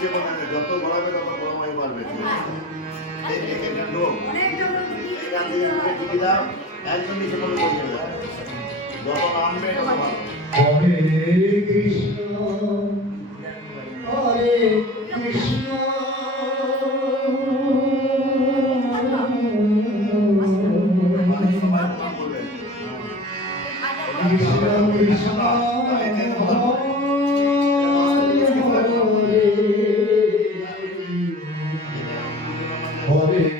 নিচে বলে না যত বলাবে তত পারবে একদম নিচে যত নামবে হরে কৃষ্ণ হরে কৃষ্ণ। মানে প্রণাম কৃষ্ণ কৃষ্ণ হরে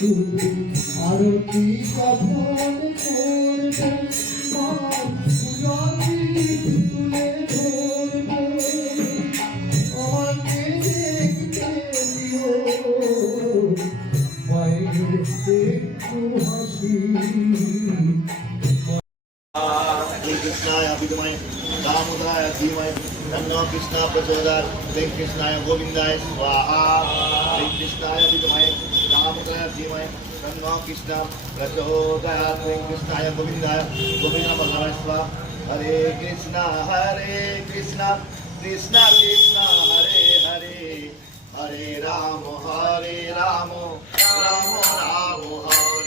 শুধু আরতি যখন করবে তুলে ধরবে আমাকে দেখতে দিও মায়ের একটু হাসি कृष्णाय अभिगमय दामोदराय धीमय तन्नो कृष्णा प्रचोदयात्। श्री कृष्णाय गोविंदाय स्वाहा। श्री कृष्णाय अभिगमय दामोदराय धीमय तन्नो कृष्णा प्रचोदयात्। श्री कृष्णाय गोविंदाय गोविंद बल्लभाय स्वाहा। हरे कृष्णा हरे कृष्णा कृष्णा कृष्णा, हरे हरे। हरे राम हरे राम राम राम हरे